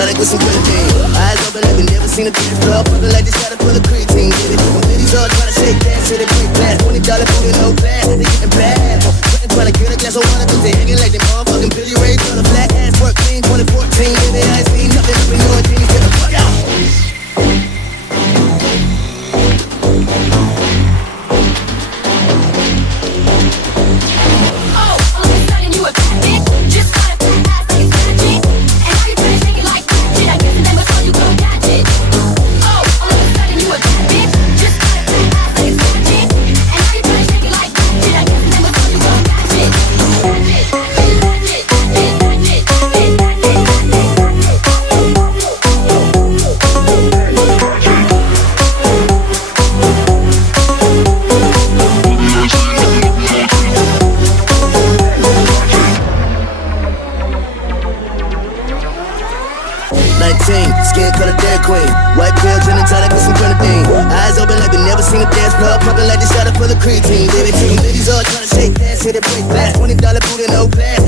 tonic with some grenadine. Eyes open like we never seen a dance club, pumping like this gotta pull a creatine. Get it? Them ladies all tryna shake that shit, they break glass. $20 booty, no glass, they getting bad. Tryna get a glass of water, cause they hanging like they motherfucking Billy Ray. On a flat ass work clean, 2014, baby, I ain't seen nothing up in New Orleans. Get the fuck out. Skin color Dairy Queen, white pill, gin and tonic with some grenadine. Eyes open like we never seen a dance club, pumping like this shot full of creatine. Baby, them ladies all tryna shake that shit, they break glass. $20 booty, no glass,